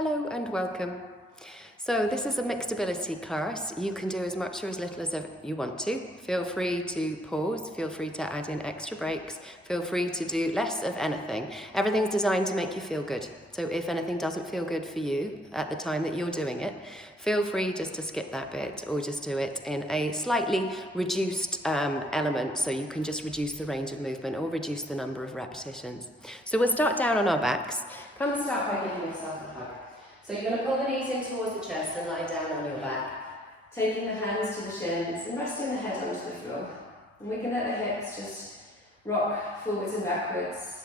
Hello and welcome. So this is a mixed ability class. You can do as much or as little as you want to. Feel free to pause, feel free to add in extra breaks, feel free to do less of anything. Everything's designed to make you feel good. So if anything doesn't feel good for you at the time that you're doing it, feel free just to skip that bit or just do it in a slightly reduced element, so you can just reduce the range of movement or reduce the number of repetitions. So we'll start down on our backs. Come and start by giving yourself a hug. So you're going to pull the knees in towards the chest and lie down on your back, taking the hands to the shins and resting the head onto the floor. And we can let the hips just rock forwards and backwards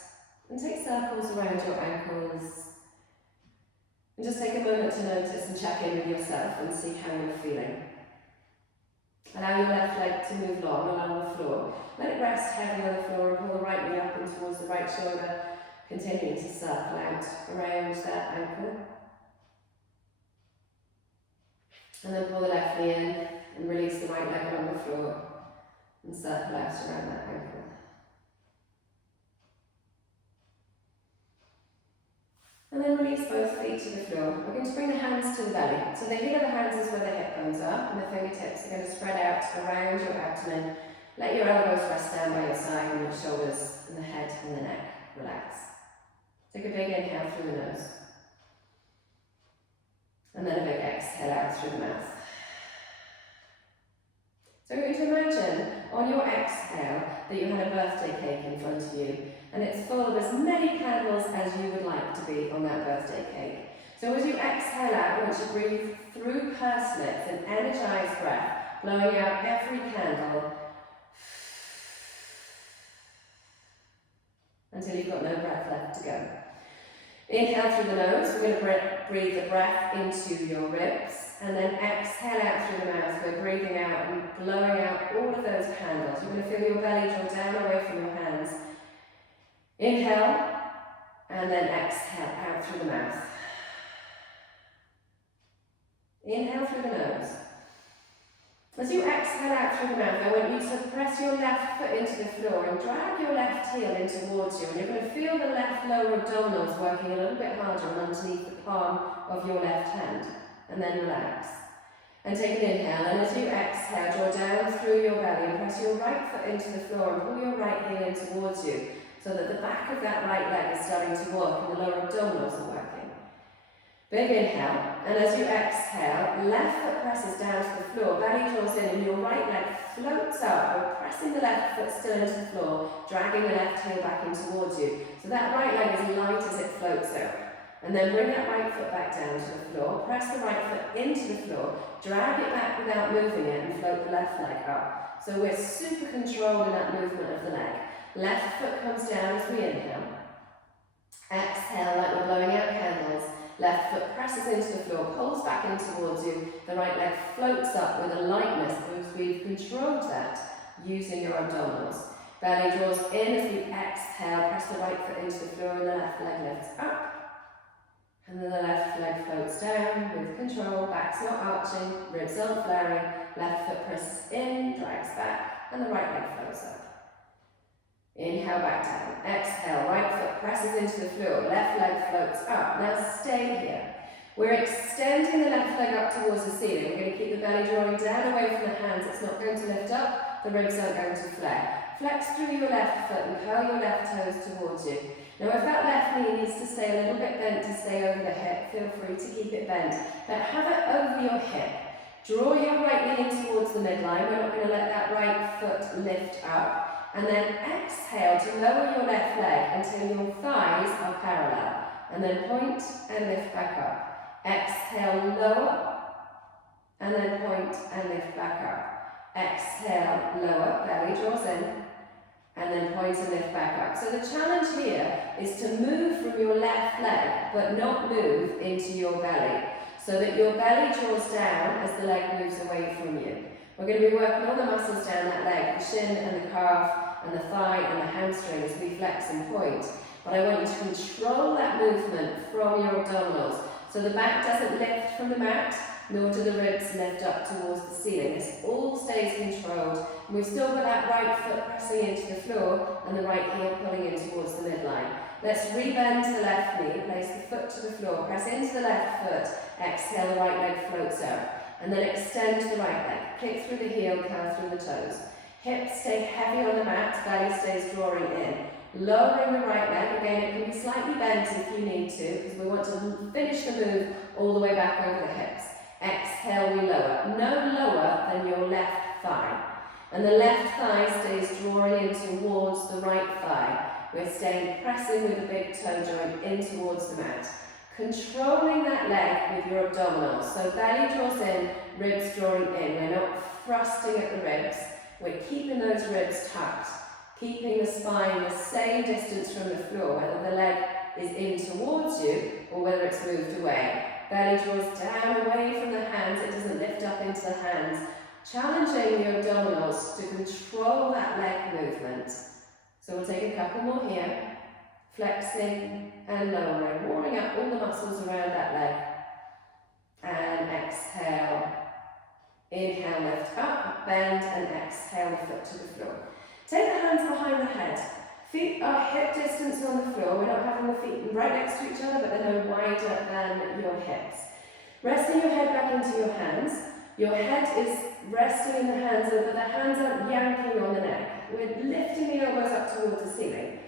and take circles around your ankles. And just take a moment to notice and check in with yourself and see how you're feeling. Allow your left leg to move long along the floor. Let it rest heavy on the floor and pull the right knee up and towards the right shoulder, continuing to circle out around that ankle. And then pull the left knee in and release the right leg along the floor and circle out around that ankle. And then release both feet to the floor. We're going to bring the hands to the belly. So the heel of the hands is where the hip bones are, and the fingertips are going to spread out around your abdomen. Let your elbows rest down by your side and your shoulders and the head and the neck relax. Take a big inhale through the nose. And then a big exhale out through the mouth. So you're going to imagine on your exhale that you had a birthday cake in front of you, and it's full of as many candles as you would like to be on that birthday cake. So as you exhale out, I want you to breathe through pursed lips, an energized breath, blowing out every candle until you've got no breath left to go. Inhale through the nose, we're going to breathe the breath into your ribs, and then exhale out through the mouth. We're breathing out and blowing out all of those candles. You're going to feel your belly draw down away from your hands. Inhale, and then exhale out through the mouth. Inhale through the nose. As you exhale out through the mouth, I want you to press your left foot into the floor and drag your left heel in towards you. And you're going to feel the left lower abdominals working a little bit harder on underneath the palm of your left hand. And then relax. And take an inhale. And as you exhale, draw down through your belly and press your right foot into the floor and pull your right heel in towards you, so that the back of that right leg is starting to work and the lower abdominals are working. Big inhale, and as you exhale, left foot presses down to the floor, belly draws in, and your right leg floats up. We're pressing the left foot still into the floor, dragging the left heel back in towards you. So that right leg is light as it floats up. And then bring that right foot back down to the floor, press the right foot into the floor, drag it back without moving it, and float the left leg up. So we're super controlled in that movement of the leg. Left foot comes down as we inhale. Exhale like we're blowing out candles. Left foot presses into the floor, pulls back in towards you. The right leg floats up with a lightness because we've controlled that using your abdominals. Belly draws in as we exhale, press the right foot into the floor and the left leg lifts up. And then the left leg floats down with control, back's not arching, ribs aren't flaring. Left foot presses in, drags back, and the right leg floats up. Inhale back down. Exhale, right foot presses into the floor, left leg floats up. Now stay here. We're extending the left leg up towards the ceiling. We're going to keep the belly drawing down away from the hands. It's not going to lift up, the ribs aren't going to flare. Flex through your left foot and curl your left toes towards you. Now if that left knee needs to stay a little bit bent to stay over the hip, feel free to keep it bent. But have it over your hip. Draw your right knee in towards the midline. We're not going to let that right foot lift up. And then exhale to lower your left leg until your thighs are parallel. And then point and lift back up. Exhale, lower. And then point and lift back up. Exhale, lower, belly draws in. And then point and lift back up. So the challenge here is to move from your left leg, but not move into your belly, so that your belly draws down as the leg moves away from you. We're going to be working all the muscles down that leg, the shin and the calf and the thigh and the hamstring as we flex and point. But I want you to control that movement from your abdominals. So the back doesn't lift from the mat, nor do the ribs lift up towards the ceiling. This all stays controlled. And we've still got that right foot pressing into the floor and the right heel pulling in towards the midline. Let's rebend the left knee, place place the foot to the floor, press into the left foot, exhale, the right leg floats out. And then extend the right leg, kick through the heel, curl through the toes. Hips stay heavy on the mat, belly stays drawing in. Lowering the right leg, again it can be slightly bent if you need to, because we want to finish the move all the way back over the hips. Exhale, we lower. No lower than your left thigh. And the left thigh stays drawing in towards the right thigh. We're staying pressing with the big toe joint in towards the mat. Controlling that leg with your abdominals. So belly draws in, ribs drawing in. We're not thrusting at the ribs. We're keeping those ribs tucked. Keeping the spine the same distance from the floor, whether the leg is in towards you or whether it's moved away. Belly draws down away from the hands, it doesn't lift up into the hands. Challenging your abdominals to control that leg movement. So we'll take a couple more here. Flexing and lowering, warming up all the muscles around that leg. And exhale. Inhale, lift up, bend, and exhale the foot to the floor. Take the hands behind the head. Feet are hip distance on the floor. We're not having the feet right next to each other, but they're no wider than your hips. Resting your head back into your hands. Your head is resting in the hands, but the hands aren't yanking on the neck. We're lifting the elbows up towards the ceiling.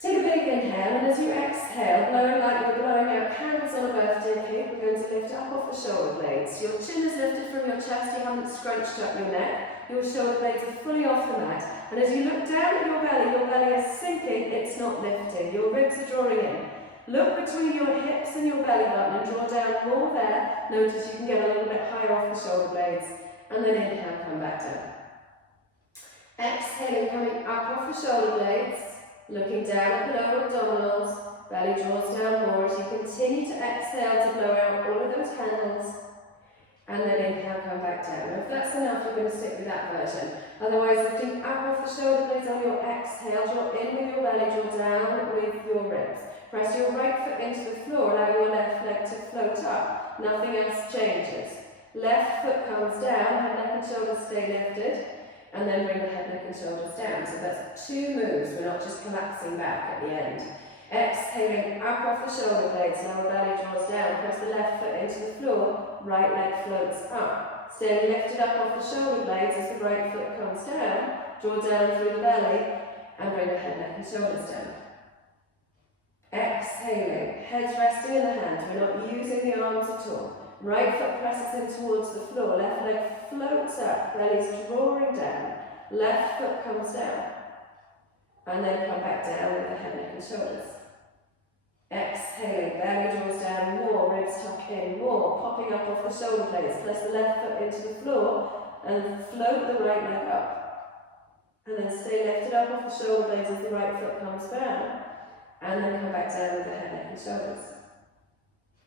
Take a big inhale, and as you exhale, blowing like we're blowing out candles on a birthday cake, we're going to lift up off the shoulder blades. Your chin is lifted from your chest, you haven't scrunched up your neck. Your shoulder blades are fully off the mat. And as you look down at your belly is sinking, it's not lifting. Your ribs are drawing in. Look between your hips and your belly button and draw down more there. Notice you can get a little bit higher off the shoulder blades. And then inhale, come back down. Exhaling, coming up off the shoulder blades. Looking down at the lower abdominals, belly draws down more as you continue to exhale to blow out all of those candles. And then inhale, come back down. Now if that's enough, you're going to stick with that version. Otherwise, lifting up off the shoulder blades on your exhale, draw in with your belly, draw down with your ribs. Press your right foot into the floor, allow your left leg to float up. Nothing else changes. Left foot comes down, head, neck and shoulders stay lifted. And then bring the head, neck and shoulders down. So that's two moves, we're not just collapsing back at the end. Exhaling up off the shoulder blades, lower belly draws down, press the left foot into the floor, right leg floats up. Staying lifted up off the shoulder blades as the right foot comes down, draw down through the belly, and bring the head, neck and shoulders down. Exhaling, heads resting in the hands, we're not using the arms at all. Right foot presses in towards the floor, left leg floats up, belly's drawing down, left foot comes down, and then come back down with the head, neck and shoulders. Exhaling, belly draws down more, ribs tuck in more, popping up off the shoulder blades, press the left foot into the floor, and float the right leg up. And then stay lifted up off the shoulder blades as the right foot comes down, and then come back down with the head, neck and shoulders.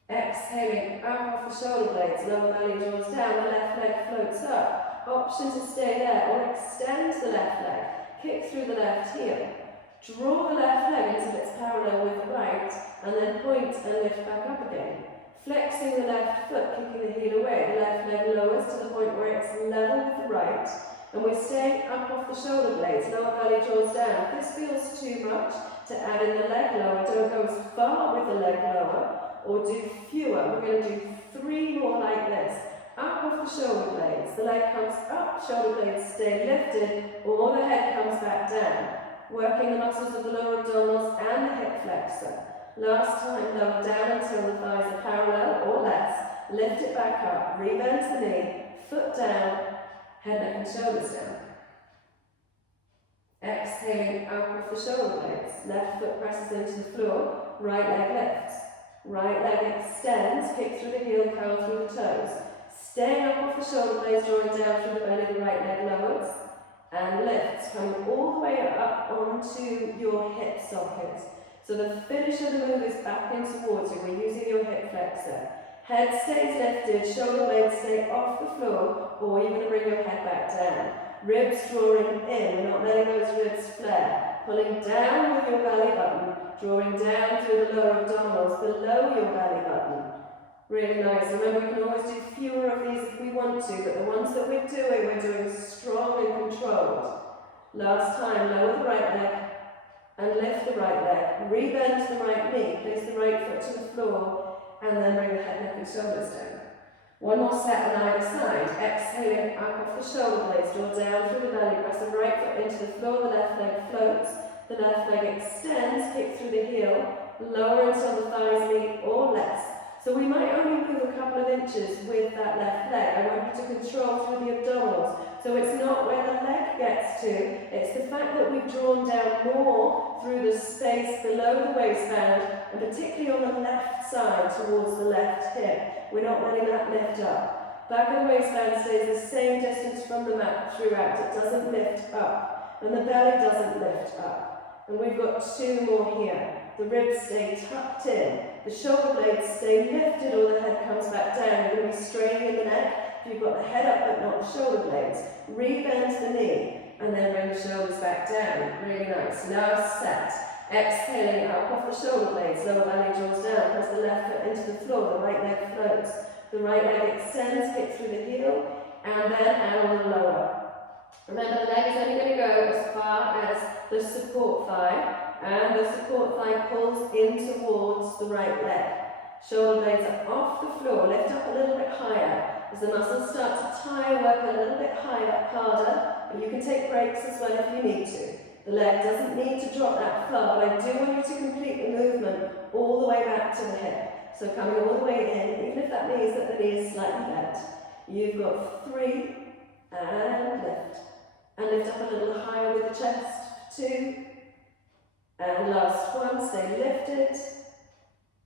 Exhaling up off the shoulder blades, lower belly draws down, the left leg floats up. Option to stay there or extend the left leg, kick through the left heel. Draw the left leg until it's parallel with the right, and then point and lift back up again. Flexing the left foot, kicking the heel away, the left leg lowers to the point where it's level with the right, and we're staying up off the shoulder blades, lower belly draws down. If this feels too much, to add in the leg lower, don't go as far with the leg lower, or do fewer. We're going to do 3 more like this. Up off the shoulder blades, the leg comes up, shoulder blades stay lifted, or the head comes back down. Working the muscles of the lower abdominals and the hip flexor. Last time, lower down until the thighs are parallel or less. Lift it back up, rebend the knee, foot down, head, neck and shoulders down. Exhaling out off the shoulder blades, left foot presses into the floor, right leg lifts. Right leg extends, kick through the heel, curl through the toes. Staying up off the shoulder blades, drawing down through the belly, the right leg lowers and lifts, coming all the way up onto your hip socket. So the finish of the move is back in towards you. We're using your hip flexor. Head stays lifted, shoulder blades stay off the floor, or you're going to bring your head back down. Ribs drawing in, we're not letting those ribs flare. Pulling down with your belly button, drawing down through the lower abdominals, below your belly button. Really nice. Remember, we can always do fewer of these if we want to, but the ones that we're doing strong and controlled. Last time, lower the right leg, and lift the right leg. Rebend the right knee, place the right foot to the floor, and then bring the head, neck and shoulders down. One more set on either side. Exhaling up off the shoulder blades, draw down through the belly, press the right foot into the floor, the left leg floats, the left leg extends, kick through the heel, lower until the thighs meet or less. So we might only move a couple of inches with that left leg. I want you to control through the abdominals. So it's not where the leg gets to, it's the fact that we've drawn down more through the space below the waistband, and particularly on the left side towards the left hip. We're not letting that lift up. Back of the waistband stays the same distance from the mat throughout. It doesn't lift up. And the belly doesn't lift up. And we've got two more here. The ribs stay tucked in. The shoulder blades stay lifted or the head comes back down. You're going to be straining in the neck if you've got the head up but not the shoulder blades. Rebend the knee and then bring the shoulders back down. Really nice. Last set. Exhaling up off the shoulder blades. Lower belly draws down. Press the left foot into the floor. The right leg floats. The right leg extends, kick through the heel, and then out on the lower. Remember, the leg is only going to go as far as the support thigh, and the support thigh pulls in towards the right leg. Shoulder blades are off the floor, lift up a little bit higher. As the muscles start to tire, work a little bit harder, but you can take breaks as well if you need to. The leg doesn't need to drop that far, but I do want you to complete the movement all the way back to the hip. So coming all the way in, even if that means that the knee is slightly bent. You've got 3, and lift. And lift up a little higher with the chest, 2, and last one, stay lifted,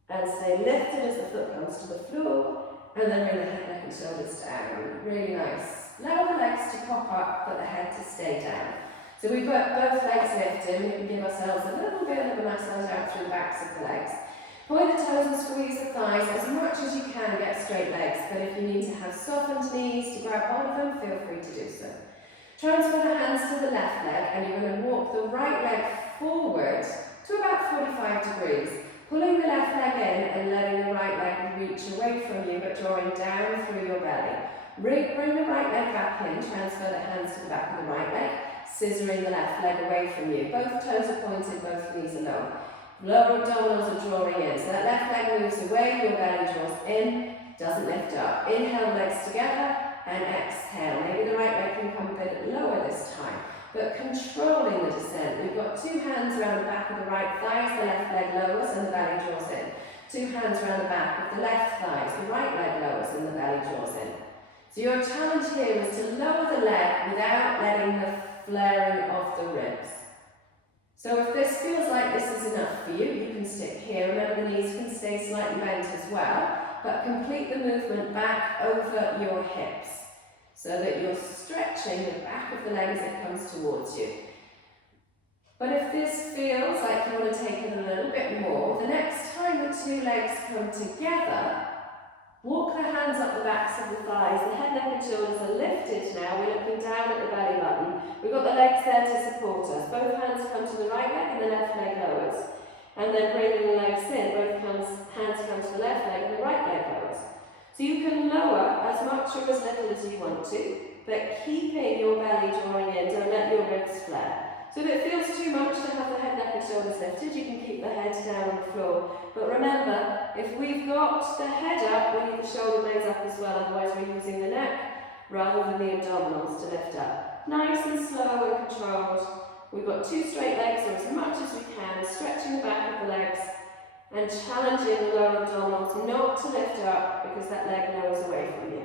and stay lifted as the foot comes to the floor, and then bring the head, neck and shoulders down. Really nice. Allow the legs to pop up, but the head to stay down. So we've got both legs lifted, and we can give ourselves a little bit of a massage out through the backs of the legs. Point the toes and squeeze the thighs as much as you can, get straight legs, but if you need to have softened knees to grab hold of them, feel free to do so. Transfer the hands to the left leg, and you're going to walk the right leg forward to about 45 degrees, pulling the left leg in and letting the right leg reach away from you, but drawing down through your belly. Bring the right leg back in, transfer the hands to the back of the right leg, scissoring the left leg away from you. Both toes are pointed, both knees are low. Lower abdominals are drawing in, so that left leg moves away, your belly draws in, doesn't lift up. Inhale, legs together, and exhale. Maybe the right leg can come a bit lower this time, but controlling the descent. We've got 2 hands around the back of the right thighs, the left leg lowers and the belly draws in. 2 hands around the back of the left thighs, the right leg lowers and the belly draws in. So your challenge here is to lower the leg without letting the flaring of the ribs. So if this feels like this is enough for you, you can stick here. Remember, the knees can stay slightly bent as well, but complete the movement back over your hips so that you're stretching the back of the leg as it comes towards you. But if this feels like you want to take it a little bit more, the next time the 2 legs come together, walk the hands up the backs of the thighs. The head, neck and shoulders are lifted now. We're looking down at the belly button. We've got the legs there to support us. Both hands come to the right leg and the left leg lowers. And then bringing the legs in, both hands come to the left leg and the right leg lowers. So you can lower as much or as little as you want to, but keeping your belly drawing in, don't let your ribs flare. So if it feels too much to have the head, neck and shoulders lifted, you can keep the head down on the floor. But remember, if we've got the head up, we need the shoulder blades up as well, otherwise we're using the neck rather than the abdominals to lift up. Nice and slow and controlled. We've got 2 straight legs, or as much as we can, stretching the back of the legs and challenging the lower abdominals not to lift up because that leg lowers away from you.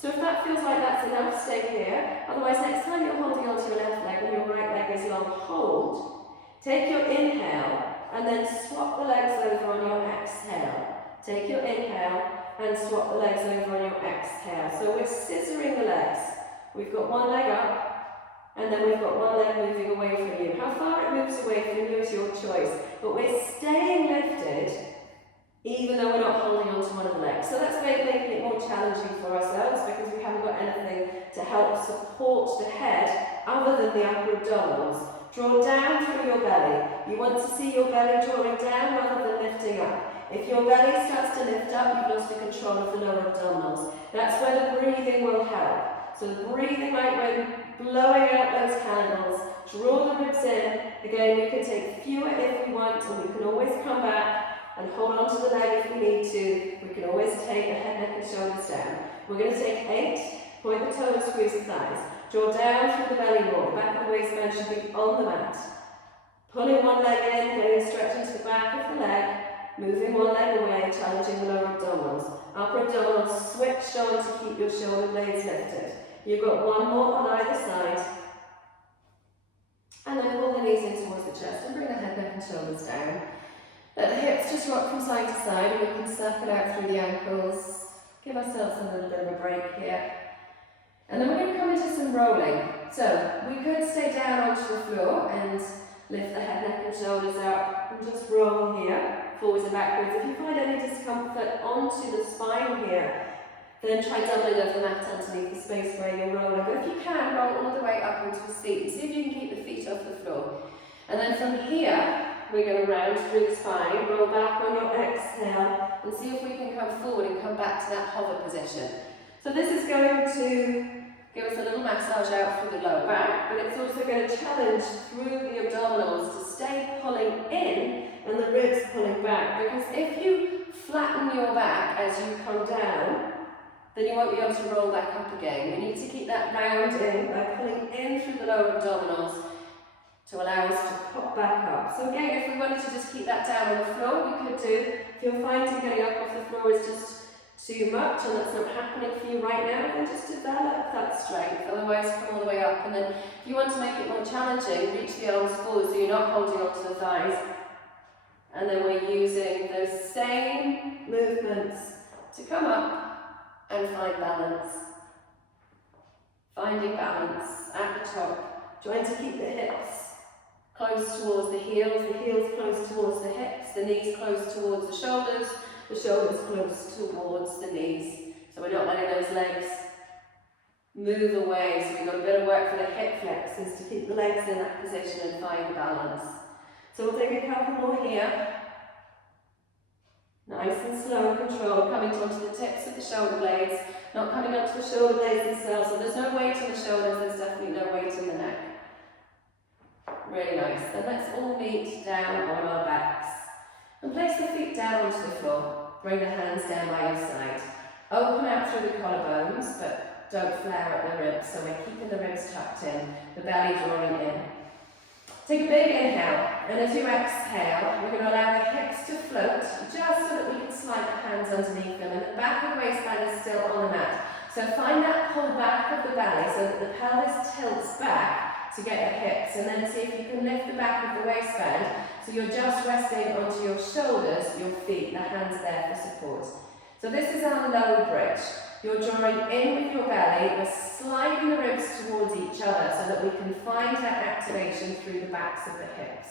So if that feels like that's enough, stay here. Otherwise, next time you're holding onto your left leg and your right leg is long, hold. Take your inhale and then swap the legs over on your exhale. Take your inhale and swap the legs over on your exhale. So we're scissoring the legs. We've got one leg up, and then we've got one leg moving away from you. How far it moves away from you is your choice, but we're staying lifted even though we're not holding on to one of the legs. So that's making it more challenging for ourselves because we haven't got anything to help support the head other than the upper abdominals. Draw down through your belly. You want to see your belly drawing down rather than lifting up. If your belly starts to lift up, you've lost the control of the lower abdominals. That's where the breathing will help. So breathing right when blowing out those candles. Draw the ribs in. Again, we can take fewer if we want, and we can always come back and hold on to the leg if we need to. We can always take the head, neck and shoulders down. We're going to take 8, point the toe and squeeze the thighs. Draw down through the belly wall. The back of the waistband should be on the mat. Pulling one leg in, getting a stretch into the back of the leg. Moving one leg away, challenging the lower abdominals. Upper abdominals switched on to keep your shoulder blades lifted. You've got one more on either side. And then pull the knees in towards the chest and bring the head, neck and shoulders down. Let the hips just rock from side to side, and we can circle out through the ankles. Give ourselves a little bit of a break here. And then we're going to come into some rolling. So we could stay down onto the floor and lift the head, neck and shoulders up and just roll here, forwards and backwards. If you find any discomfort onto the spine here, then try doubling over the mat underneath the space where you're rolling. But if you can, roll all the way up onto the seat. See if you can keep the feet off the floor. And then from here, we're going to round through the spine, roll back on your exhale, and see if we can come forward and come back to that hover position. So this is going to give us a little massage out through the lower back, but it's also going to challenge through the abdominals to stay pulling in and the ribs pulling back. Because if you flatten your back as you come down, then you won't be able to roll back up again. We need to keep that round in by pulling in through the lower abdominals to allow us to pop back up. So again, if we wanted to just keep that down on the floor, we could do. If you're finding getting up off the floor is just too much and that's not happening for you right now, then just develop that strength. Otherwise, come all the way up. And then if you want to make it more challenging, reach the arms forward so you're not holding onto the thighs. And then we're using those same movements to come up and find balance. Finding balance at the top. Trying to keep the hips close towards the heels close towards the hips, the knees close towards the shoulders close towards the knees. So we're not letting those legs move away. So we've got a bit of work for the hip flexors to keep the legs in that position and find balance. So we'll take a couple more here. Nice and slow and controlled, coming onto the tips of the shoulder blades, not coming onto the shoulder blades themselves. So there's no weight in the shoulders, there's definitely no weight in the neck. Really nice. Then let's all meet down on our backs. And place the feet down onto the floor. Bring the hands down by your side. Open out through the collarbones, but don't flare at the ribs. So we're keeping the ribs tucked in, the belly drawing in. Take a big inhale, and as you exhale, we're going to allow the hips to float, just so that we can slide the hands underneath them, and the back of the waistband is still on the mat. So find that pull back of the belly so that the pelvis tilts back to get the hips, and then see if you can lift the back of the waistband so you're just resting onto your shoulders, your feet, the hands there for support. So this is our low bridge. You're drawing in with your belly, we're sliding the ribs towards each other so that we can find that activation through the backs of the hips.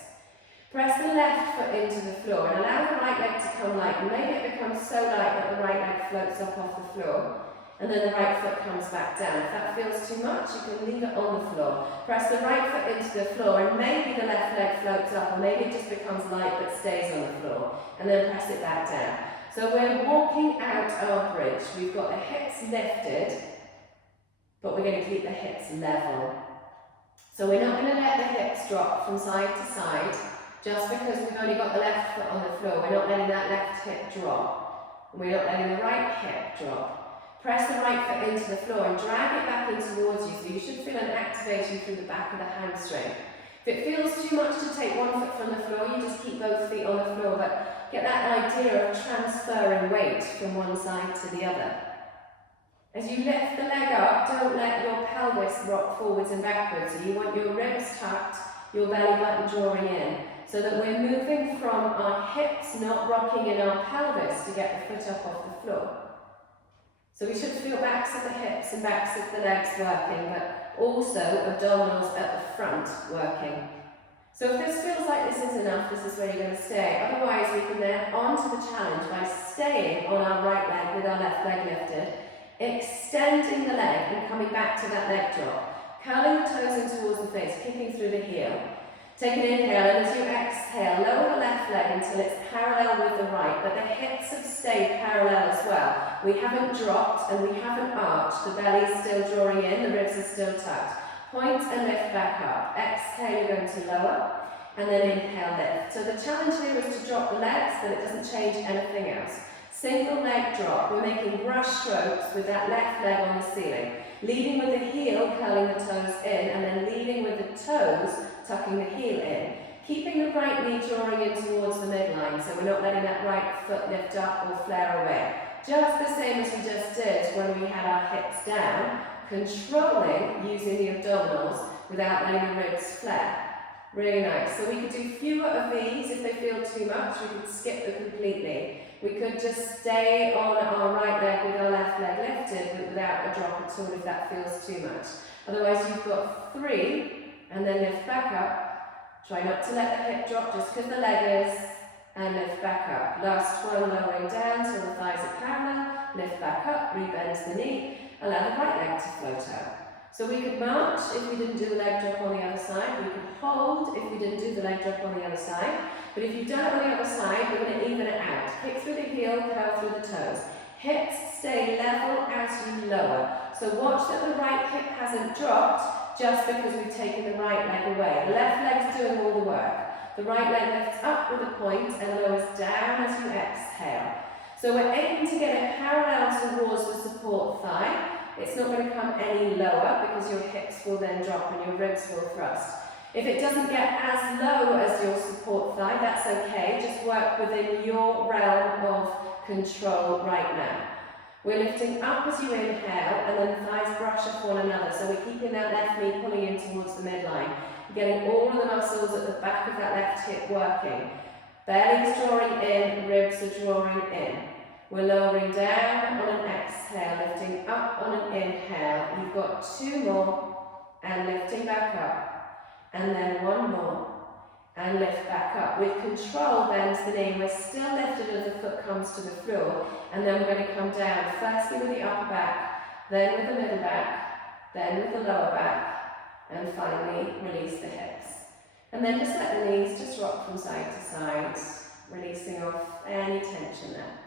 Press the left foot into the floor and allow the right leg to come light, and maybe it becomes so light that the right leg floats up off the floor. And then the right foot comes back down. If that feels too much, you can leave it on the floor. Press the right foot into the floor, and maybe the left leg floats up, or maybe it just becomes light but stays on the floor. And then press it back down. So we're walking out our bridge. We've got the hips lifted, but we're going to keep the hips level. So we're not going to let the hips drop from side to side, just because we've only got the left foot on the floor. We're not letting that left hip drop. And we're not letting the right hip drop. Press the right foot into the floor and drag it back in towards you, so you should feel an activation through the back of the hamstring. If it feels too much to take one foot from the floor, you just keep both feet on the floor, but get that idea of transferring weight from one side to the other. As you lift the leg up, don't let your pelvis rock forwards and backwards. So you want your ribs tucked, your belly button drawing in, so that we're moving from our hips, not rocking in our pelvis to get the foot up off the floor. So we should feel backs of the hips and backs of the legs working, but also abdominals at the front working. So if this feels like this is enough, this is where you're going to stay. Otherwise, we can then on to the challenge by staying on our right leg with our left leg lifted, extending the leg and coming back to that leg drop, curling the toes in towards the face, kicking through the heel. Take an inhale, and as you exhale, lower the left leg until it's parallel with the right, but the hips have stayed parallel as well. We haven't dropped and we haven't arched. The belly is still drawing in, the ribs are still tucked. Point and lift back up. Exhale, you're going to lower. And then inhale, lift. So the challenge here is to drop the legs, but it doesn't change anything else. Single leg drop. We're making brush strokes with that left leg on the ceiling. Leading with the heel, curling the toes in, and then leading with the toes, tucking the heel in. Keeping the right knee drawing in towards the midline, so we're not letting that right foot lift up or flare away. Just the same as we just did when we had our hips down, controlling using the abdominals without letting the ribs flare. Really nice. So we could do fewer of these. If they feel too much, we could skip them completely. We could just stay on our right leg with our left leg lifted, but without a drop at all if that feels too much. Otherwise, you've got 3, and then lift back up. Try not to let the hip drop just because the leg is, and lift back up. Last one, lowering down so the thighs are parallel. Lift back up, rebend the knee. Allow the right leg to float out. So we could march if we didn't do the leg drop on the other side. We could hold if we didn't do the leg drop on the other side. But if you've done it on the other side, we're going to even it out. Kick through the heel, curl through the toes. Hips stay level as you lower. So watch that the right hip hasn't dropped just because we've taken the right leg away. The left leg's doing all the work. The right leg lifts up with a point and lowers down as you exhale. So we're aiming to get it parallel towards the support thigh. It's not going to come any lower because your hips will then drop and your ribs will thrust. If it doesn't get as low as your support thigh, that's okay. Just work within your realm of control right now. We're lifting up as you inhale and then thighs brush off one another. So we're keeping that left knee pulling in towards the midline. Getting all of the muscles at the back of that left hip working. Belly's drawing in, ribs are drawing in. We're lowering down on an exhale, lifting up on an inhale. You've got 2 more, and lifting back up. And then 1 more, and lift back up. With control, bend the knee. We're still lifted as the foot comes to the floor, and then we're going to come down, firstly with the upper back, then with the middle back, then with the lower back, and finally release the hips. And then just let the knees just rock from side to side, releasing off any tension there.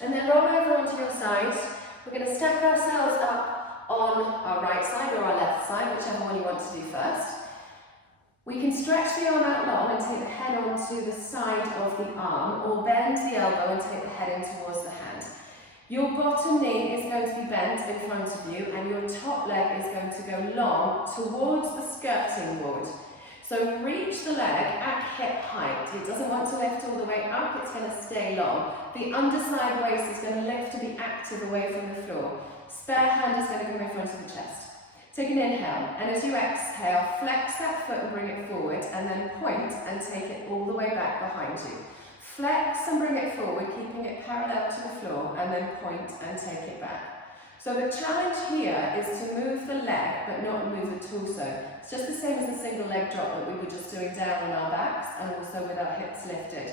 And then roll over onto your side. We're going to stack ourselves up on our right side or our left side, whichever one you want to do first. We can stretch the arm out long and take the head onto the side of the arm, or bend the elbow and take the head in towards the hand. Your bottom knee is going to be bent in front of you, and your top leg is going to go long towards the skirting board. So reach the leg at hip height. It doesn't want to lift all the way up, it's going to stay long. The underside waist is going to lift to be active away from the floor. Spare hand is going to come in front of the chest. Take an inhale, and as you exhale, flex that foot and bring it forward, and then point and take it all the way back behind you. Flex and bring it forward, keeping it parallel to the floor, and then point and take it back. So the challenge here is to move the leg, but not move the torso. It's just the same as the single leg drop that we were just doing down on our backs, and also with our hips lifted.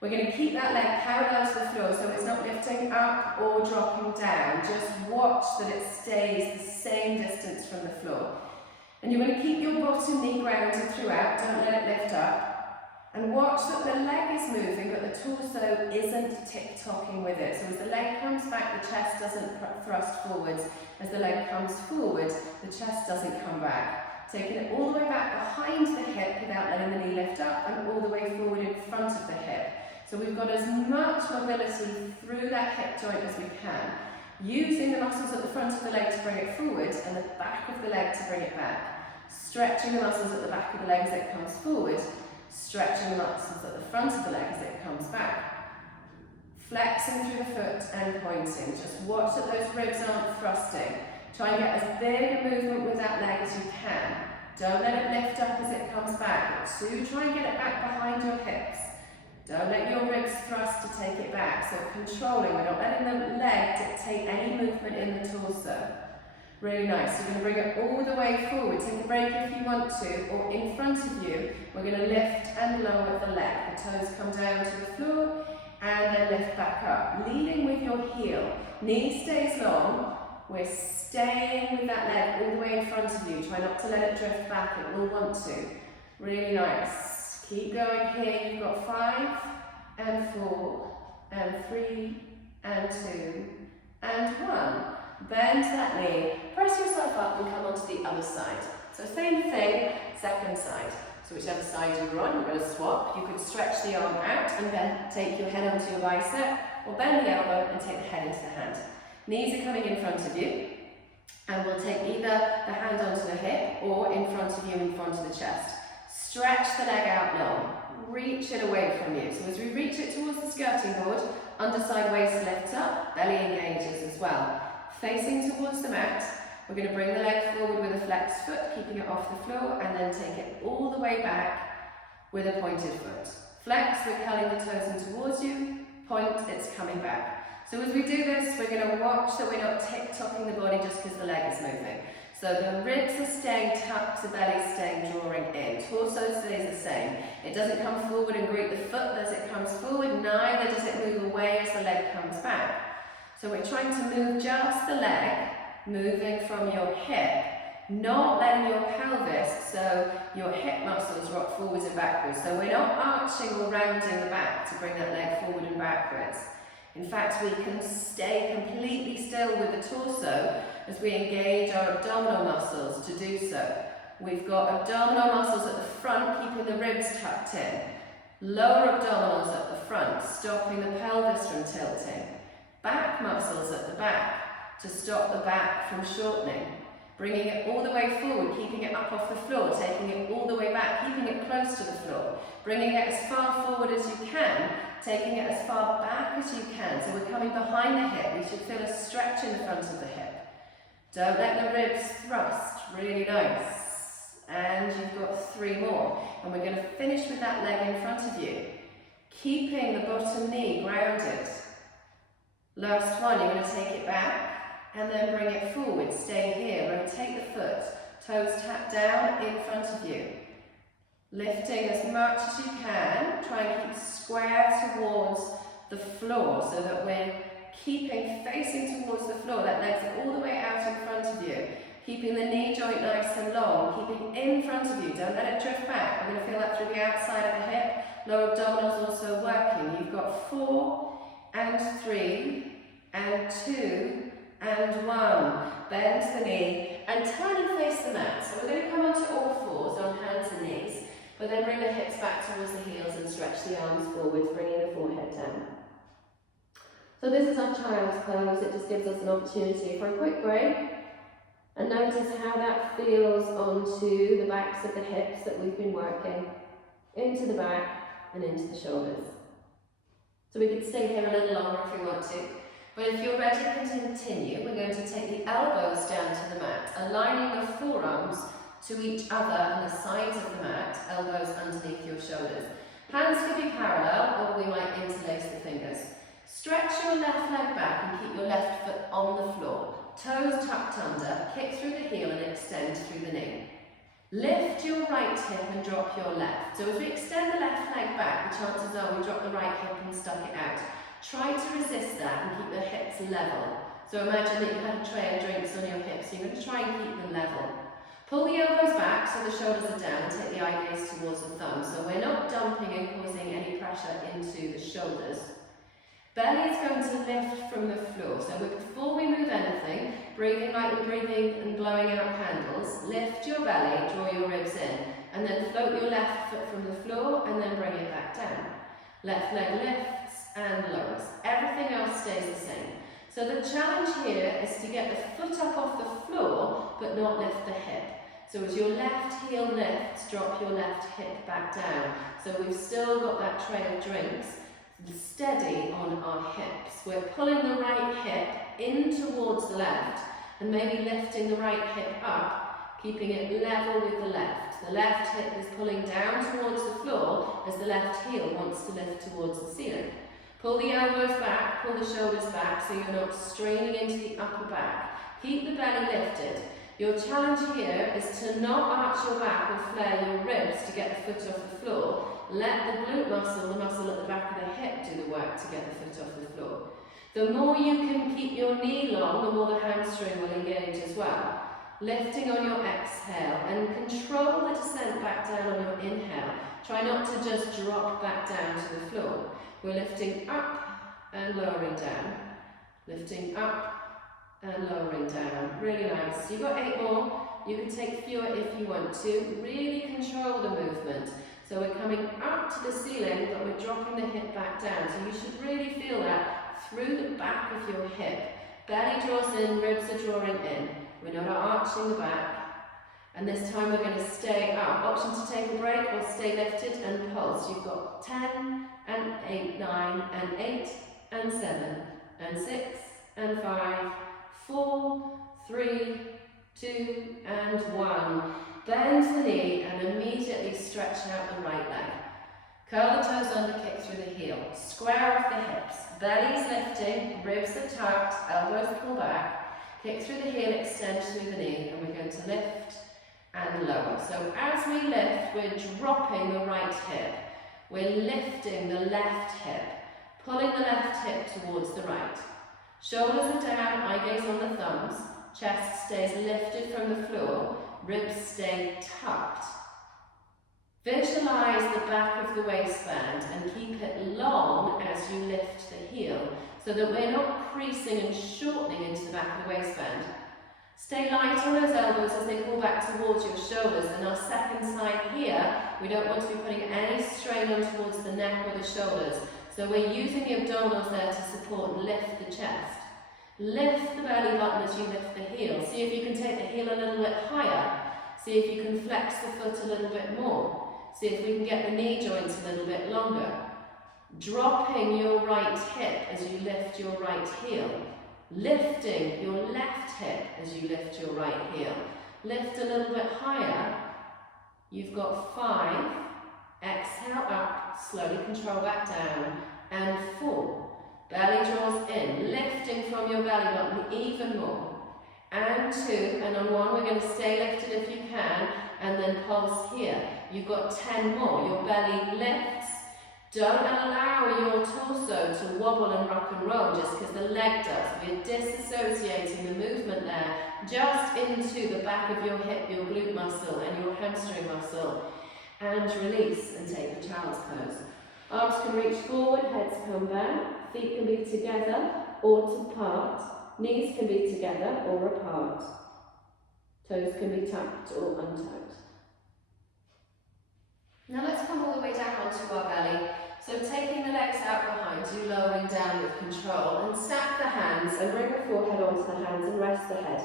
We're going to keep that leg parallel to the floor, so it's not lifting up or dropping down. Just watch that it stays the same distance from the floor. And you're going to keep your bottom knee grounded throughout, don't let it lift up. And watch that the leg is moving, but the torso isn't tick-tocking with it. So as the leg comes back, the chest doesn't thrust forwards. As the leg comes forward, the chest doesn't come back. Taking it all the way back behind the hip without letting the knee lift up, and all the way forward in front of the hip. So we've got as much mobility through that hip joint as we can, using the muscles at the front of the leg to bring it forward and the back of the leg to bring it back. Stretching the muscles at the back of the leg as it comes forward, stretching the muscles at the front of the leg as it comes back. Flexing through the foot and pointing. Just watch that those ribs aren't thrusting. Try and get as big a movement with that leg as you can. Don't let it lift up as it comes back, but do try and get it back behind your hips. Don't let your ribs thrust to take it back. So controlling, we're not letting the leg dictate any movement in the torso. Really nice. You're going to bring it all the way forward. Take a break if you want to, or in front of you, we're going to lift and lower the leg. The toes come down to the floor, and then lift back up. Leading with your heel. Knee stays long. We're staying with that leg all the way in front of you. Try not to let it drift back. It will want to. Really nice. Keep going here. You've got 5 and 4 and 3 and 2 and 1. Bend that knee, press yourself up and come onto the other side. So same thing, second side. So whichever side you're on, you're going to swap. You could stretch the arm out and then take your head onto your bicep, or bend the elbow and take the head into the hand. Knees are coming in front of you, and we'll take either the hand onto the hip or in front of you, in front of the chest. Stretch the leg out long, reach it away from you. So as we reach it towards the skirting board, underside waist lifts up, belly engages as well. Facing towards the mat, we're going to bring the leg forward with a flexed foot, keeping it off the floor, and then take it all the way back with a pointed foot. Flex, we're curling the toes in towards you, point, it's coming back. So as we do this, we're going to watch that we're not tick-tocking the body just because the leg is moving. So the ribs are staying tucked, the belly staying drawing in. Torso stays the same. It doesn't come forward and greet the foot as it comes forward, neither does it move away as the leg comes back. So we're trying to move just the leg, moving from your hip, not letting your pelvis, so your hip muscles rock forwards and backwards. So we're not arching or rounding the back to bring that leg forward and backwards. In fact, we can stay completely still with the torso as we engage our abdominal muscles to do so. We've got abdominal muscles at the front, keeping the ribs tucked in. Lower abdominals at the front, stopping the pelvis from tilting. Back muscles at the back to stop the back from shortening. Bringing it all the way forward, keeping it up off the floor, taking it all the way back, keeping it close to the floor. Bringing it as far forward as you can, taking it as far back as you can. So we're coming behind the hip. We should feel a stretch in the front of the hip. Don't let the ribs thrust. Really nice. And you've got 3 more. And we're going to finish with that leg in front of you. Keeping the bottom knee grounded. Last one, you're going to take it back and then bring it forward. Stay here. Rotate the foot. Toes tap down in front of you. Lifting as much as you can. Try and keep square towards the floor so that we're keeping facing towards the floor. That leg's all the way out in front of you. Keeping the knee joint nice and long. Keeping in front of you. Don't let it drift back. We're going to feel that through the outside of the hip. Lower abdominals also working. You've got 4 and 3 and 2 and 1. Bend the knee and turn and face the mat. So we're going to come onto all fours on hands and knees, but then bring the hips back towards the heels and stretch the arms forwards, bringing the forehead down. So this is our child's pose. It just gives us an opportunity for a quick break. And notice how that feels onto the backs of the hips that we've been working, into the back and into the shoulders. So we could stay here a little longer if you want to. But if you're ready to continue, we're going to take the elbows down to the mat, aligning the forearms to each other on the sides of the mat, elbows underneath your shoulders. Hands could be parallel, or we might interlace the fingers. Stretch your left leg back and keep your left foot on the floor. Toes tucked under, kick through the heel and extend through the knee. Lift your right hip and drop your left. So as we extend the left leg back, the chances are we drop the right hip and stuck it out. Try to resist that and keep the hips level. So imagine that you had a tray of drinks on your hips. You're going to try and keep them level. Pull the elbows back so the shoulders are down and take the eye gaze towards the thumb. So we're not dumping and causing any pressure into the shoulders. Belly is going to lift from the floor. So before we move anything, breathing like we're breathing and blowing out candles, lift your belly, draw your ribs in, and then float your left foot from the floor and then bring it back down. Left leg lifts and lowers. Everything else stays the same. So the challenge here is to get the foot up off the floor, but not lift the hip. So as your left heel lifts, drop your left hip back down. So we've still got that tray of drinks steady on our hips. We're pulling the right hip in towards the left and maybe lifting the right hip up, keeping it level with the left. The left hip is pulling down towards the floor as the left heel wants to lift towards the ceiling. Pull the elbows back, pull the shoulders back so you're not straining into the upper back. Keep the belly lifted. Your challenge here is to not arch your back or flare your ribs to get the foot off the floor. Let the glute muscle, the muscle at the back of the hip, do the work to get the foot off the floor. The more you can keep your knee long, the more the hamstring will engage as well. Lifting on your exhale and control the descent back down on your inhale. Try not to just drop back down to the floor. We're lifting up and lowering down. Lifting up and lowering down. Really nice. You've got 8 more. You can take fewer if you want to. Really control the movement. So we're coming up to the ceiling, but we're dropping the hip back down. So you should really feel that through the back of your hip. Belly draws in, ribs are drawing in. We're not arching the back. And this time we're going to stay up. Option to take a break or stay lifted and pulse. You've got 10 and 8, 9 and 8 and 7 and 6 and 5, 4, 3, 2 and 1. Bend the knee and immediately stretch out the right leg. Curl the toes under, kick through the heel. Square off the hips. Belly's lifting, ribs are tucked, elbows pull back. Kick through the heel, extend through the knee, and we're going to lift and lower. So as we lift, we're dropping the right hip. We're lifting the left hip, pulling the left hip towards the right. Shoulders are down, eye gaze on the thumbs. Chest stays lifted from the floor, ribs stay tucked. Visualize the back of the waistband and keep it long as you lift the heel so that we're not creasing and shortening into the back of the waistband. Stay light on those elbows as they pull back towards your shoulders. And our second side here, we don't want to be putting any strain on towards the neck or the shoulders. So we're using the abdominals there to support and lift the chest. Lift the belly button as you lift the heel. See if you can take the heel a little bit higher. See if you can flex the foot a little bit more. See if we can get the knee joints a little bit longer. Dropping your right hip as you lift your right heel. Lifting your left hip as you lift your right heel. Lift a little bit higher. You've got 5. Exhale up, slowly control back down. And 4. Belly draws in, lifting from your belly button even more. And 2, and on 1 we're going to stay lifted if you can, and then pulse here. You've got 10 more. Your belly lifts. Don't allow your torso to wobble and rock and roll just because the leg does. We're disassociating the movement there just into the back of your hip, your glute muscle and your hamstring muscle. And release and take the child's pose. Arms can reach forward, heads come back, feet can be together or apart, knees can be together or apart, toes can be tucked or untucked. Now let's come all the way down onto our belly. So taking the legs out behind you, lowering down with control, and stack the hands and bring the forehead onto the hands and rest the head.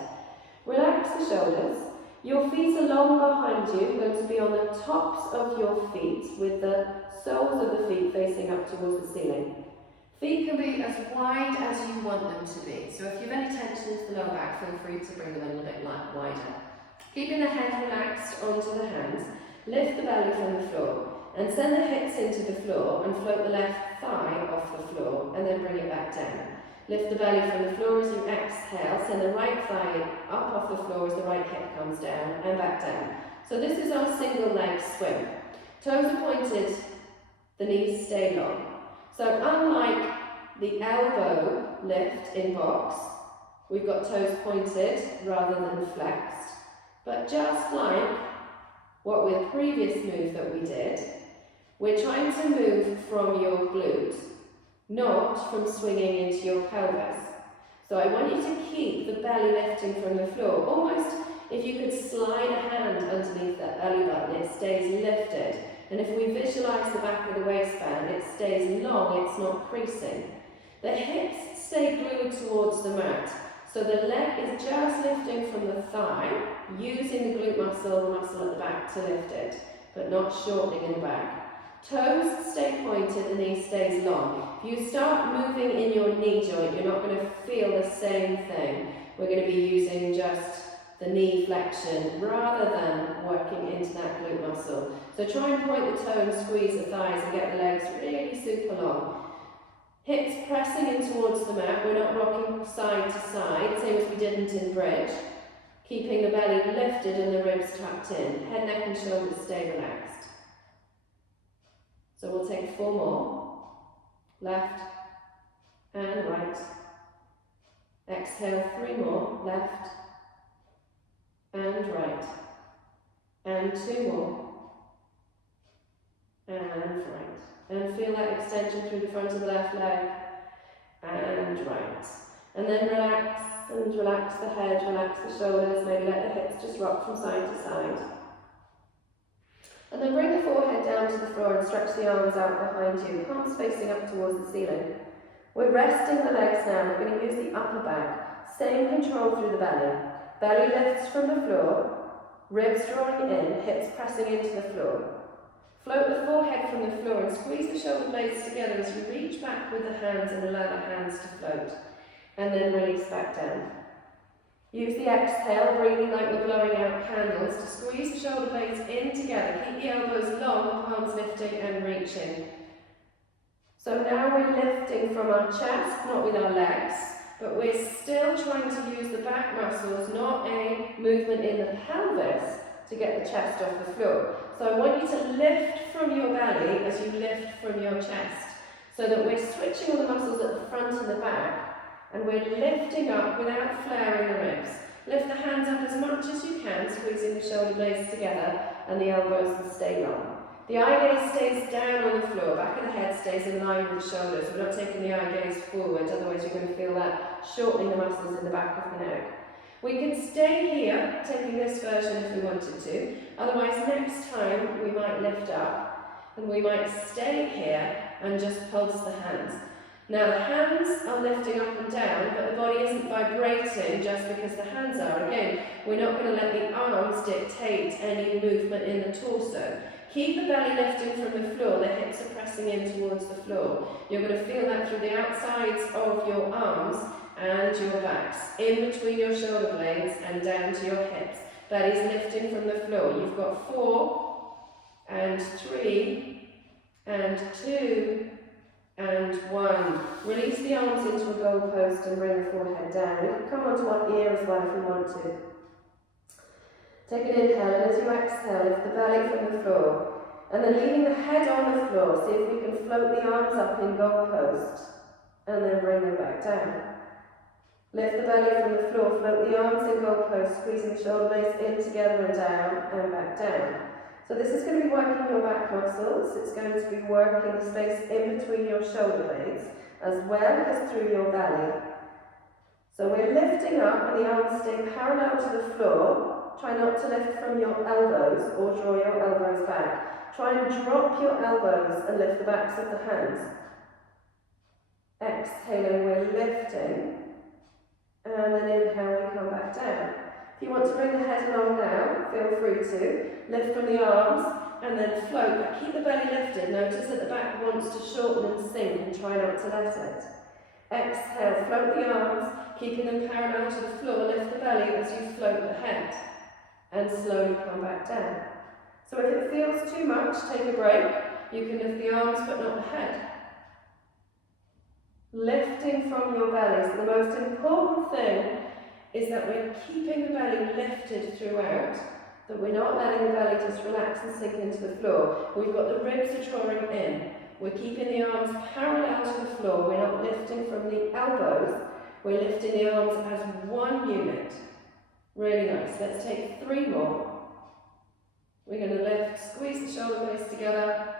Relax the shoulders. Your feet are long behind you, going to be on the tops of your feet with the soles of the feet facing up towards the ceiling. Feet can be as wide as you want them to be. So if you have any tension to the lower back, feel free to bring them a little bit wider. Keeping the head relaxed onto the hands, lift the belly from the floor and send the hips into the floor and float the left thigh off the floor and then bring it back down. Lift the belly from the floor as you exhale, send the right thigh up off the floor as the right hip comes down and back down. So this is our single leg swing. Toes are pointed, the knees stay long. So unlike the elbow lift in box, we've got toes pointed rather than flexed. But just like what with the previous move that we did, we're trying to move from your glute, not from swinging into your pelvis. So I want you to keep the belly lifting from the floor. Almost if you could slide a hand underneath that belly button, it stays lifted. And if we visualize the back of the waistband, it stays long, it's not creasing. The hips stay glued towards the mat. So the leg is just lifting from the thigh, using the glute muscle, the muscle at the back to lift it, but not shortening in the back. Toes stay pointed, the knee stays long. If you start moving in your knee joint, you're not going to feel the same thing. We're going to be using just the knee flexion rather than working into that glute muscle. So try and point the toe and squeeze the thighs and get the legs really super long. Hips pressing in towards the mat, we're not rocking side to side, same as we didn't in bridge. Keeping the belly lifted and the ribs tucked in. Head, neck and shoulders stay relaxed. So we'll take 4 more. Left and right. Exhale, 3 more. Left and right. And 2 more. And right. And feel that extension through the front of the left leg. And right. And then relax and relax the head, relax the shoulders, maybe let the hips just rock from side to side. And then bring the forehead down to the floor and stretch the arms out behind you, palms facing up towards the ceiling. We're resting the legs now. We're going to use the upper back. Same control through the belly. Belly lifts from the floor, ribs drawing in, hips pressing into the floor. Float the forehead from the floor and squeeze the shoulder blades together as you reach back with the hands and allow the hands to float. And then release back down. Use the exhale, breathing like we're blowing out candles, to squeeze the shoulder blades in together. Keep the elbows long, palms lifting and reaching. So now we're lifting from our chest, not with our legs, but we're still trying to use the back muscles, not a movement in the pelvis to get the chest off the floor. So I want you to lift from your belly as you lift from your chest, so that we're switching all the muscles at the front and the back, and we're lifting up without flaring the ribs. Lift the hands up as much as you can, squeezing the shoulder blades together, and the elbows will stay long. The eye gaze stays down on the floor, back of the head stays in line with the shoulders. We're not taking the eye gaze forward, otherwise you're going to feel that shortening the muscles in the back of the neck. We can stay here, taking this version if we wanted to. Otherwise, next time we might lift up, and we might stay here and just pulse the hands. Now the hands are lifting up and down, but the body isn't vibrating just because the hands are. Again, we're not going to let the arms dictate any movement in the torso. Keep the belly lifting from the floor, the hips are pressing in towards the floor. You're going to feel that through the outsides of your arms and your backs, in between your shoulder blades and down to your hips. Belly's lifting from the floor. You've got 4 and 3 and 2 and 1. Release the arms into a goalpost and bring the forehead down. We can come onto one ear as well if we want to. Take an inhale, and as you exhale, lift the belly from the floor. And then leaving the head on the floor, see if we can float the arms up in goalpost. And then bring them back down. Lift the belly from the floor, float the arms in goalpost, squeezing the shoulder blades in together and down and back down. So this is going to be working your back muscles. It's going to be working the space in between your shoulder blades, as well as through your belly. So we're lifting up and the arms stay parallel to the floor. Try not to lift from your elbows or draw your elbows back. Try and drop your elbows and lift the backs of the hands. Exhaling, we're lifting. And then inhale, we come back down. If you want to bring the head along now, feel free to. Lift from the arms and then float, but keep the belly lifted. Notice that the back wants to shorten and sink, and try not to let it. Exhale, float the arms, keeping them parallel to the floor. Lift the belly as you float the head, and slowly come back down. So if it feels too much, take a break. You can lift the arms but not the head. Lifting from your belly. So the most important thing is that we're keeping the belly lifted throughout, that we're not letting the belly just relax and sink into the floor. We've got the ribs are drawing in. We're keeping the arms parallel to the floor. We're not lifting from the elbows. We're lifting the arms as one unit. Really nice. Let's take 3 more. We're going to lift, squeeze the shoulder blades together,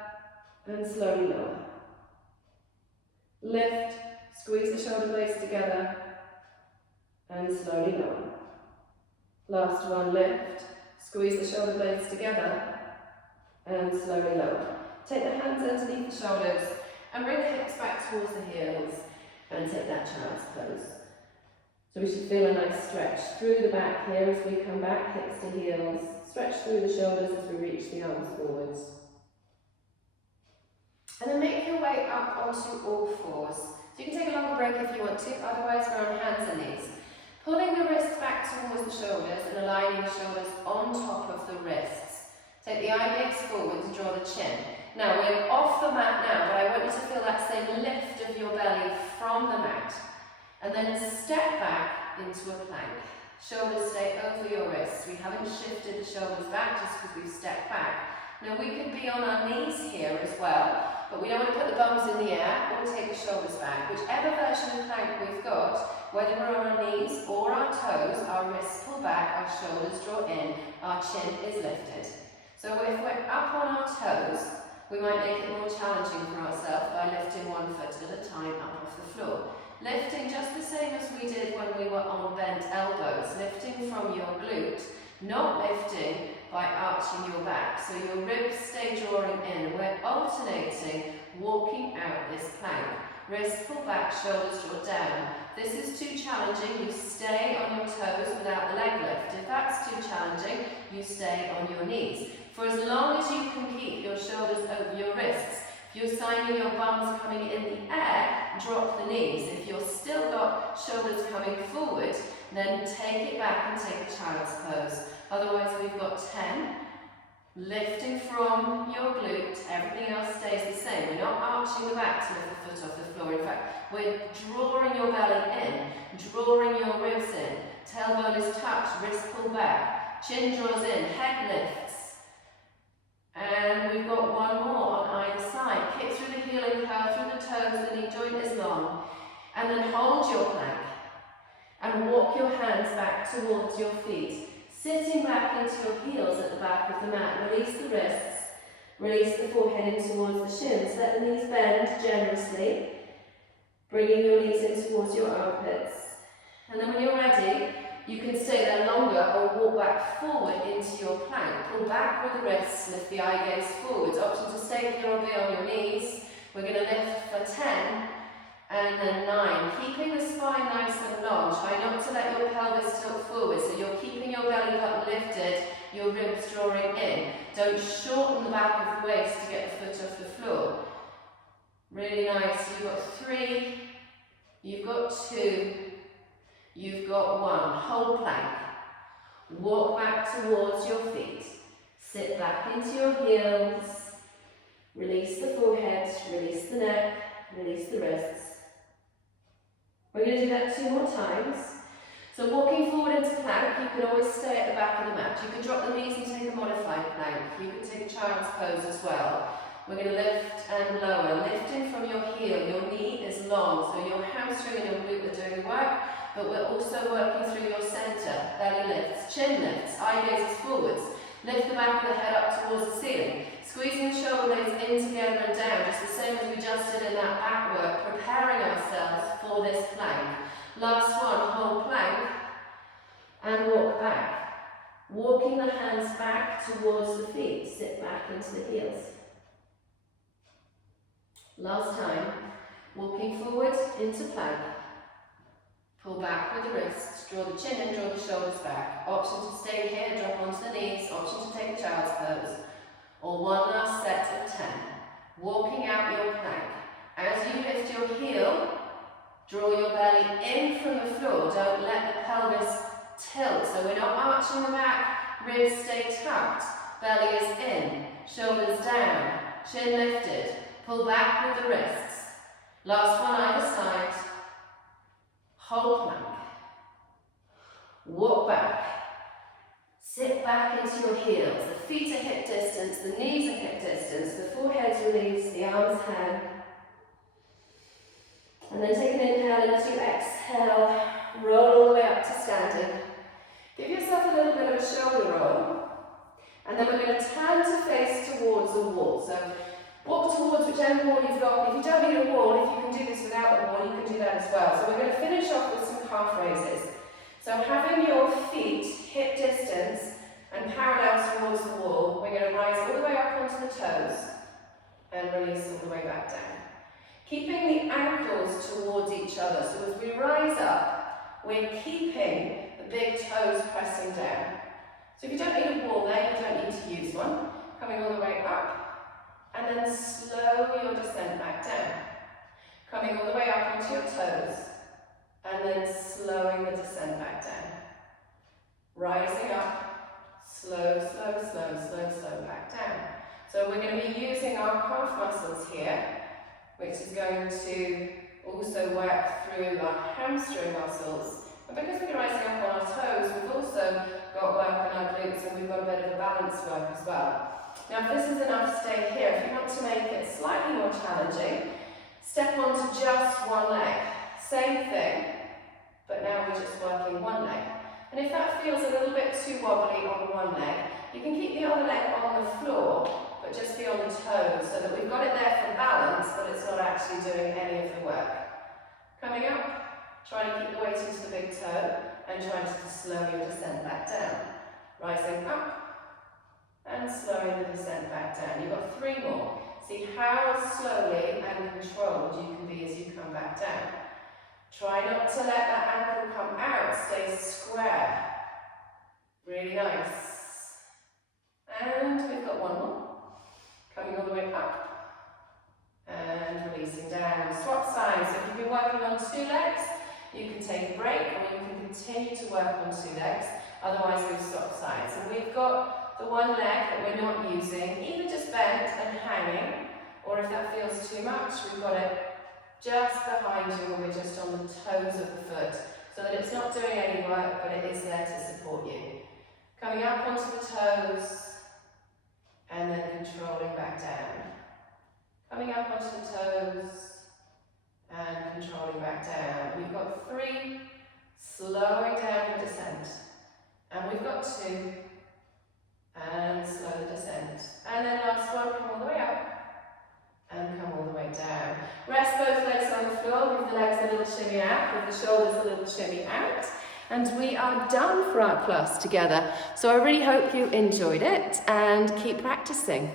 and slowly lower. Lift, squeeze the shoulder blades together, and slowly lower. Last one, lift, squeeze the shoulder blades together, and slowly lower. Take the hands underneath the shoulders, and bring the hips back towards the heels, and take that child's pose. So we should feel a nice stretch through the back here as we come back, hips to heels. Stretch through the shoulders as we reach the arms forwards. And then make your way up onto all fours. So you can take a longer break if you want to, otherwise we're on hands and knees. Pulling the wrists back towards the shoulders and aligning the shoulders on top of the wrists. Take the eye gaze forward to draw the chin. Now we're off the mat now, but I want you to feel that same lift of your belly from the mat. And then step back into a plank. Shoulders stay over your wrists. We haven't shifted the shoulders back just because we've stepped back. Now we could be on our knees here as well, but we don't want to put the bums in the air or take the shoulders back. Whichever version of plank we've got, whether we're on our knees or our toes, our wrists pull back, our shoulders draw in, our chin is lifted. So if we're up on our toes, we might make it more challenging for ourselves by lifting one foot at a time up off the floor. Lifting just the same as we did when we were on bent elbows, lifting from your glute, not lifting by arching your back. So your ribs stay drawing in. We're alternating, walking out this plank. Wrists pull back, shoulders draw down. This is too challenging, you stay on your toes without the leg lift. If that's too challenging, you stay on your knees. For as long as you can keep your shoulders over your wrists, if you're signing your bums coming in the air, drop the knees. If you've still got shoulders coming forward, then take it back and take a child's pose. Otherwise, we've got 10. Lifting from your glute, everything else stays the same. We're not arching the back to lift the foot off the floor. In fact, we're drawing your belly in, drawing your ribs in. Tailbone is touched, wrist pull back, chin draws in, head lifts. And we've got one more on either side. Kick through the heel and curl through the toes, the knee joint is long. And then hold your plank and walk your hands back towards your feet. Sitting back into your heels at the back of the mat. Release the wrists, release the forehead in towards the shins. Let the knees bend generously, bringing your knees in towards your armpits. And then when you're ready, you can stay there longer or walk back forward into your plank. Pull back with the wrists, lift the eye gaze forwards. Option to stay here or be on your knees. We're going to lift for 10 and then 9. Keeping the spine nice and long. Try not to let your pelvis tilt forward, so you're keeping your belly button lifted, your ribs drawing in. Don't shorten the back of the waist to get the foot off the floor. Really nice. You've got 3, you've got 2, you've got 1. Hold plank. Walk back towards your feet. Sit back into your heels. Release the forehead, release the neck, release the wrists. We're going to do that 2 more times. So walking forward into plank, you can always stay at the back of the mat. You can drop the knees and take a modified plank. You can take a child's pose as well. We're going to lift and lower. Lifting from your heel, your knee is long, so your hamstring and your glute are doing the work, but we're also working through your center. Belly lifts, chin lifts, eye gazes forwards. Lift the back of the head up towards the ceiling. Squeezing the shoulder blades in together and down, just the same as we just did in that back work, preparing ourselves for this plank. Last one, hold plank and walk back. Walking the hands back towards the feet, sit back into the heels. Last time, walking forward into plank. Pull back with the wrists, draw the chin in, draw the shoulders back. Option to stay here, drop onto the knees, option to take a child's pose. Or one last set of 10. Walking out your plank. As you lift your heel, draw your belly in from the floor. Don't let the pelvis tilt. So we're not arching the back, ribs stay tucked. Belly is in, shoulders down, chin lifted. Pull back with the wrists. Last one either side. Hold plank. Walk back. Sit back into your heels. The feet are hip distance, the knees are hip distance, the forehead's released, the arms hang. And then take an inhale, and as you exhale, roll all the way up to standing. Give yourself a little bit of a shoulder roll. And then we're going to turn to face towards the wall. So walk towards whichever wall you've got. If you don't need a wall, if you can do this without the wall, you can do that as well. So we're going to finish off with some calf raises. So having your feet hip distance and parallel towards the wall, we're going to rise all the way up onto the toes and release all the way back down. Keeping the ankles towards each other. So as we rise up, we're keeping the big toes pressing down. So if you don't need a wall there, you don't need to use one. Coming all the way up, and then slow your descent back down. Coming all the way up onto your toes, and then slowing the descent back down. Rising up, slow, slow, slow, slow, slow back down. So we're going to be using our calf muscles here, which is going to also work through our hamstring muscles. And because we're rising up on our toes, we've also got work on our glutes, and we've got a bit of a balance work as well. Now if this is enough, stay here. If you want to make it slightly more challenging, step onto just one leg. Same thing, but now we're just working one leg. And if that feels a little bit too wobbly on one leg, you can keep the other leg on the floor, but just be on the toes, so that we've got it there for balance, but it's not actually doing any of the work. Coming up, try to keep the weight into the big toe and try to slow your descent back down. Rising up and slowing the descent back down. You've got 3 more. See how slowly and controlled you can be as you come back down. Try not to let that ankle come out, stay square. Really nice. And we've got 1 more. Coming all the way up. And releasing down. Swap sides. So if you've been working on 2 legs, you can take a break or you can continue to work on 2 legs. Otherwise we've swapped sides. And we've got the 1 leg that we're not using, either just bent and hanging, or if that feels too much, we've got it just behind you and we're just on the toes of the foot, so that it's not doing any work, but it is there to support you. Coming up onto the toes, and then controlling back down. Coming up onto the toes, and controlling back down. We've got 3, slowing down your descent. And we've got 2, and slow the descent. And then last one, come all the way up, and come all the way down. Rest both legs on the floor, give the legs a little shimmy out, give the shoulders a little shimmy out. And we are done for our class together. So I really hope you enjoyed it, and keep practicing.